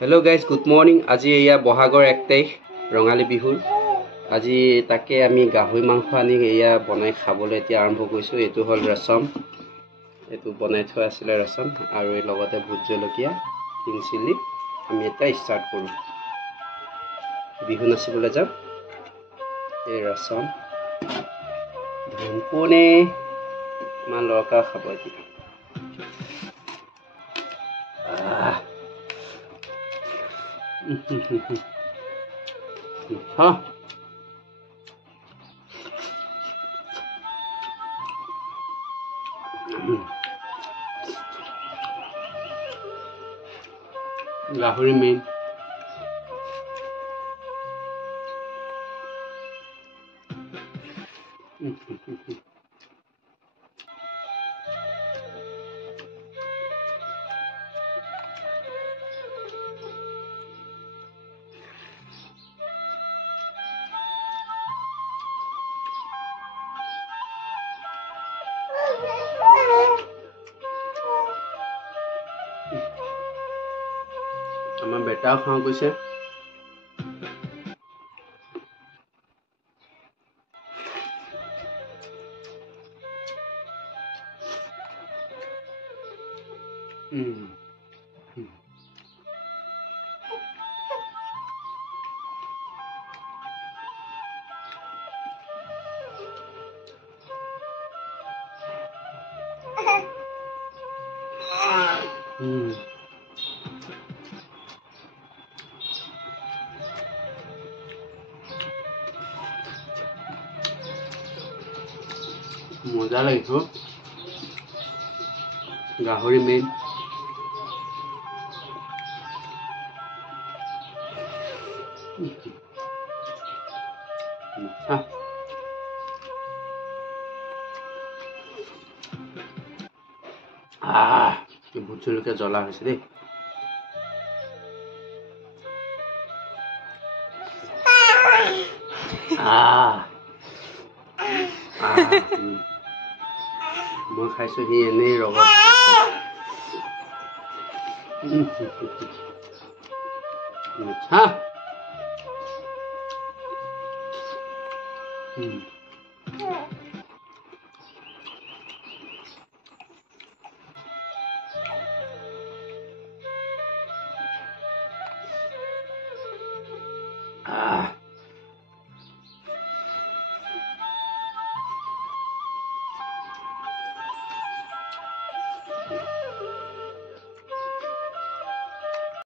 Hello guys, good morning. আজি এয়া বহাগৰ 1 তাৰিখ ৰঙালী বিহুৰ। আজি তাকে আমি গাহৰি মাংস আনি এয়া বনাই খাবলৈ এতিয়া আৰম্ভ কৰিছো। এটো হল ৰসম। এটো বনাই থোৱা আছিল ৰসম আৰু এই লগতে ভুট জলকীয়া, কিং চিলি। আমি এটা ষ্টাৰ্ট কৰো। বিহু নাচিবলৈ যাম। এই ৰসম ধনপনে মান লৰকা খাব এতিয়া। Huh? Lahori main. আমাৰ বেটাও খাওয়া গৈছে। মজা লাগিব গাহৰি মেইন ভুট জলকীয়া জ্বলা হৈছে দেই মই খাইছো সি এনেই ৰগত হা